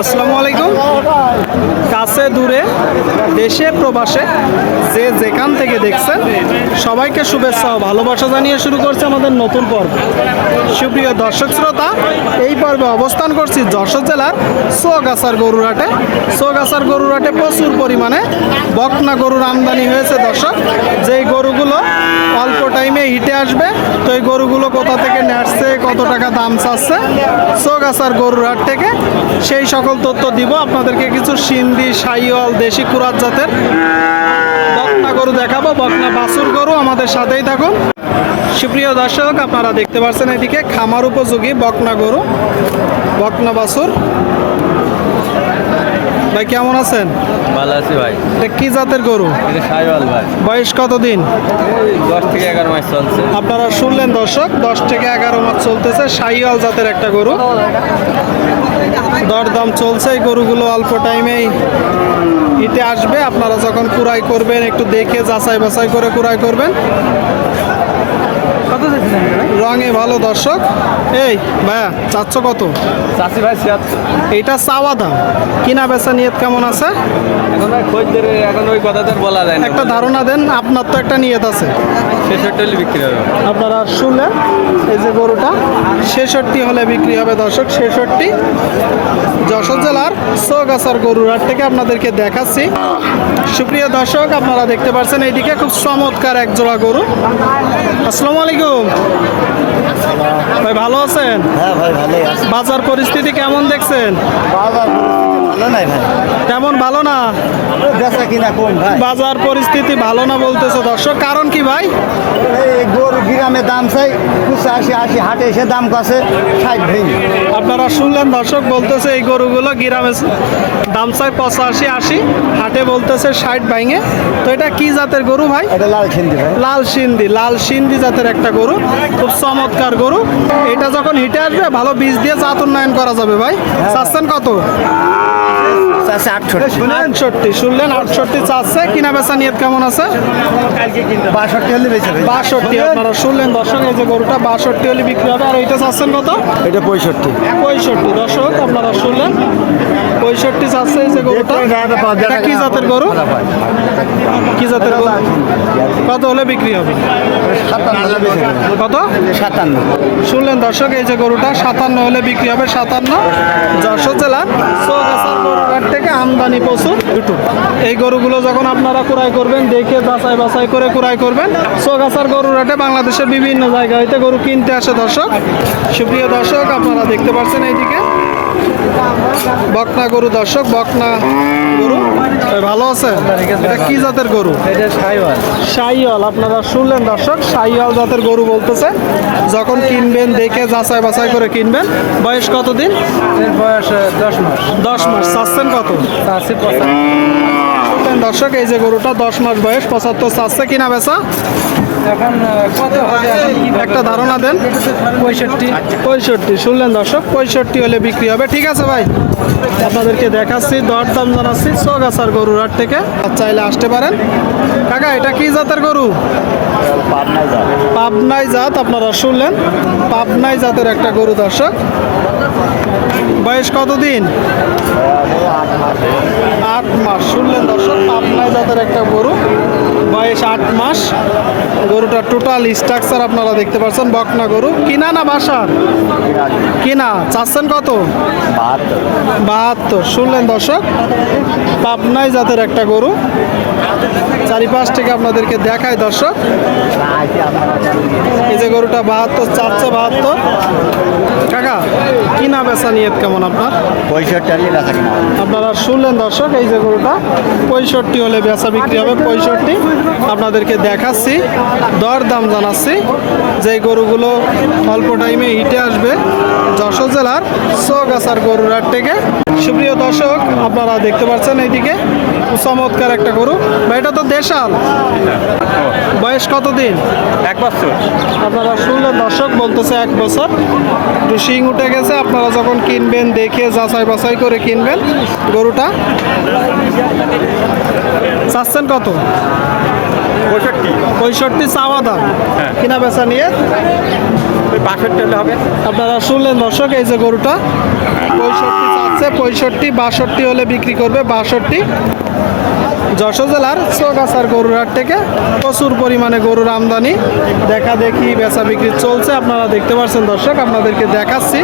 আসসালামু আলাইকুম। কাছে, দূরে, দেশে, প্রবাসে, যে যেখান থেকে দেখছেন, সবাইকে শুভেচ্ছা ও ভালোবাসা জানিয়ে শুরু করছে আমাদের নতুন পর্ব। সুপ্রিয় দর্শক শ্রোতা, এই পর্বে অবস্থান করছি যশোর জেলার সোগাছার গরুরহাটে। সোগাছার গরুরহাটে প্রচুর পরিমাণে বকনা গরুর আমদানি হয়েছে দর্শক। যেই গরুগুলো অল্প টাইমে হিটে আসবে, তো এই গরুগুলো কোথা থেকে নেসছে কত টাকা দাম চাচ্ছে, সোগাছার গরুর হাট থেকে সেই সকল তথ্য দিব। আপনাদেরকে কিছু সিন্ধি সাইওয়াল দেশি কুরাত জাতের। বকনা গরু দেখাবো বকনা বাছুর গরু আমাদের সাথেই থাকুন। সুপ্রিয় দর্শক আপনারা দেখতে পাচ্ছেন এদিকে খামার উপযোগী বকনা গরু বকনা বাছুর। ভাই কেমন আছেন? ভালো আছি ভাই। এটা কি জাতের গরু? এটা সাইওয়াল ভাই। বয়স কতদিন? দশ থেকে এগারো মাস চলছে। আপনারা শুনলেন দর্শক দশ থেকে এগারো মাস চলতেছে সাইওয়াল জাতের একটা গরু। দরদাম চলছে গরুগুলো অল্প টাইমেই ইতে আসবে। আপনারা যখন কুড়াই করবেন একটু দেখে যাচাই বাছাই করে কুড়াই করবেন। রঙে ভালো দর্শক। এই ভাইয়া চাচ্ছ কত? চাষি ভাই এইটা চাওয়া দাম কিনা বেচা নিয়ত কেমন আছে? এখন খোঁজদের এখন ওই কথা তো বলা যায় না। একটা ধারণা দেন আপনার তো একটা নিয়ত আছে। ছেষট্টি হলে বিক্রি হবে। আপনারা শুনলেন এই যে গরুটা ছেষট্টি হলে বিক্রি হবে দর্শক ছেষট্টি। যশোর জেলার সোগাছার গরুর হাট থেকে আপনাদেরকে দেখাচ্ছি। সুপ্রিয় দর্শক আপনারা দেখতে পাচ্ছেন এইদিকে খুব চমৎকার এক জোড়া গরু। আসসালামু আলাইকুম। ভাই ভালো আছেন? হ্যাঁ ভাই ভালোই আছি। বাজার পরিস্থিতি কেমন দেখছেন? বাজার ভালো নাই ভাই। তেমন ভালো না? বেচা কিনা কম ভাই। বাজার পরিস্থিতি ভালো না বলতেছে দর্শক কারণ কি ভাই? এই গরু গ্রামে দাম চাই পঁচাশি আশি হাটে এসে দাম কাছে ষাট ভেঙে। আপনারা শুনলেন দর্শক বলতেছে এই গরুগুলো গ্রামে দাম চাই পঁচাশি আশি হাটে বলতেছে ষাট ভাঙে। তো এটা কি জাতের গরু ভাই? এটা লাল সিন্ধি লাল সিন্ধি লাল সিন্ধি জাতের একটা গরু খুব চমৎকার গরু। এটা যখন হিটে আসবে ভালো বীজ দিয়ে জাত উন্নয়ন করা যাবে ভাই। চাচ্ছেন কত? চাষে আটষট্টি। আটষট্টি। শুনলেন আটষট্টি চাচ্ছে। কিনা বেচা নিয়ত কেমন আছে? বাষট্টি হলে বাষট্টি আপনারা শুনলেন দর্শক এই যে গরুটা বাষট্টি হলে বিক্রি হবে। আর এইটা চাচ্ছেন কত? এটা পঁয়ষট্টি। পঁয়ষট্টি। দর্শক আপনারা শুনলেন? পঁয়ষট্টি চাচ্ছে এই যে গরুটা। এটা কি জাতের গরু? কি জাতের গরু? কত হলে বিক্রি হবে? কত? সাতান্ন। শুনলেন দর্শক এই যে গরুটা সাতান্ন হলে বিক্রি হবে সাতান্ন। যশোর জেলার থেকে আমদানি প্রচুর। দুটো এই গরুগুলো যখন আপনারা কুড়াই করবেন, দেখে বাছাই বাছাই করে কুড়াই করবেন। সোগাছার গরুর হাটে বাংলাদেশের বিভিন্ন জায়গা হইতে গরু কিনতে আসে দর্শক। সুপ্রিয় দর্শক, আপনারা দেখতে পাচ্ছেন এইদিকে। বকনা গরু দর্শক বকনা গরু। ভালো আছে এটা কি জাতের গরু? এটা সাইওয়াল। সাইওয়াল আপনারা শুনলেন দর্শক সাইওয়াল জাতের গরু বলতেছে। যখন কিনবেন দেখে যাচাই বাছাই করে কিনবেন। বয়স কতদিন? এর বয়স দশ মাস। দশ মাস। চাচ্ছেন কত? পঁচাত্তর। দর্শক এই যে গরুটা দশ মাস বয়স পঁচাত্তর চাচ্ছে কিনা বেচা? এখন কত হবে একটা ধারণা দেন। পঁয়ষট্টি। পঁয়ষট্টি শুনলেন দর্শক পঁয়ষট্টি হলে বিক্রি হবে। ঠিক আছে ভাই আপনাদেরকে দেখাচ্ছি দরদাম জানাচ্ছি চৌগাছার গরুর হাট থেকে। আর চাইলে আসতে পারেন। কাকা এটা কি জাতের গরু? পাবনাই জাত আপনারা শুনলেন। পাবনাই জাতের একটা গরু দর্শক। বয়স কতদিন? আট মাস শুনলেন দর্শক পাবনাই জাতের একটা গরু। বয়স আট মাস। গরুটা টোটাল স্ট্রাকচার আপনারা দেখতে পাচ্ছেন, বকনা গরু। কিনা না বাসার? কিনা, চাচ্ছেন কত? বাহাত্তর। শুনলেন দর্শক পাবনাই জাতের একটা গরু। চারিপাশ থেকে আপনাদেরকে দেখায় দর্শক। এই যে গরুটা বাহাত্তর চারশো বাহাত্তর। কাকা কিনা বেচা নিয়ত কেমন আপনার? পঁয়ষট্টি হলে বেচা কিনা আপনারা শুনলেন দর্শক এই যে গরুটা পঁয়ষট্টি হলে বেচা বিক্রি হবে পঁয়ষট্টি। আপনাদেরকে দেখাচ্ছি দর দাম জানাচ্ছি যে গরুগুলো অল্প টাইমে হিটে আসবে। যশোর জেলার চৌগাছার গরুর হাট থেকে। সুপ্রিয় দর্শক আপনারা দেখতে পাচ্ছেন এইদিকে চমৎকার একটা গরু। বা এটা তো দেশাল। বয়স কতদিন? এক বছর। আপনারা শুনলেন দর্শক বলতেছে এক বছর। একটু শিং উঠে গেছে আপনারা যখন কিনবেন দেখে যাচাই বাছাই করে কিনবেন গরুটা। চাচ্ছেন কত? পঁয়ষট্টি। পঁয়ষট্টি চাওয়া দাম। হ্যাঁ। কিনা বেচা নিয়ে? ওই বাষট্টি হবে। আপনারা শুনলেন দর্শক এই যে গরুটা। পঁয়ষট্টি চাচ্ছে পঁয়ষট্টি, বাষট্টি হলে বিক্রি করবে, বাষট্টি। যশো জেলার চৌগাছার গরুর হাট থেকে প্রচুর পরিমাণে গরুর আমদানি। দেখা দেখি বেচা বিক্রি চলছে, আপনারা দেখতে পাচ্ছেন দর্শক, আপনাদেরকে দেখাচ্ছি।